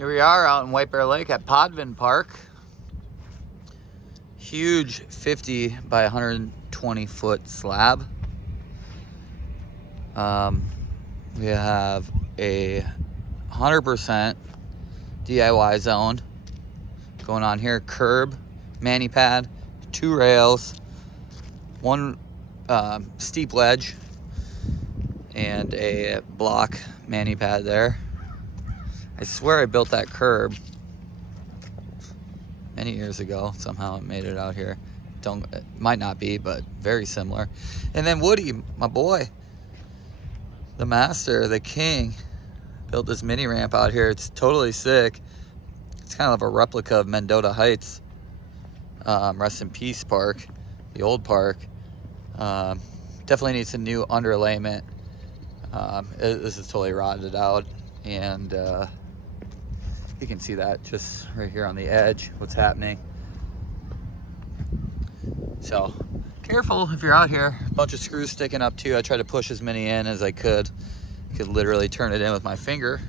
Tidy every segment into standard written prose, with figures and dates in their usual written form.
Here we are out in White Bear Lake at Podvin Park. Huge 50 by 120 foot slab. We have a 100% DIY zone going on here. Curb, mani pad, 2 rails, 1 steep ledge, and a block mani pad there. I swear I built that curb many years ago. Somehow it made it out here. It might not be, but very similar. And then Woody, my boy, the master, the king, built this mini ramp out here. It's totally sick. It's kind of a replica of Mendota Heights. Rest in peace park, the old park. Definitely needs a new underlayment. This is totally rotted out, and you can see that just right here on the edge, what's happening. So careful if you're out here. A bunch of screws sticking up too. I tried to push as many in as I could. I could literally turn it in with my finger.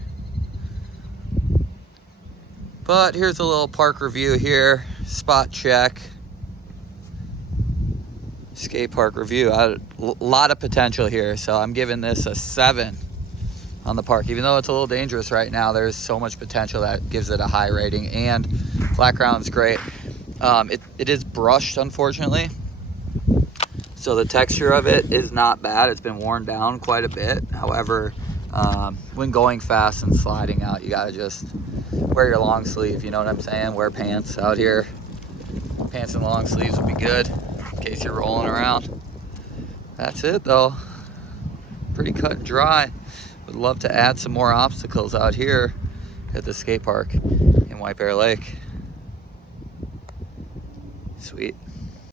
But here's a little park review here. Spot check. Skate park review. A lot of potential here, so I'm giving this a 7 on the park. Even though it's a little dangerous right now, there's so much potential that gives it a high rating. And flat ground's great. It is brushed, unfortunately, so the texture of it is not bad. It's been worn down quite a bit. However, when going fast and sliding out, you gotta just wear your long sleeve, you know what I'm saying? Wear pants out here. Pants and long sleeves would be good in case you're rolling around. That's it though. Pretty cut and dry. Would love to add some more obstacles out here at the skate park in White Bear Lake. Sweet.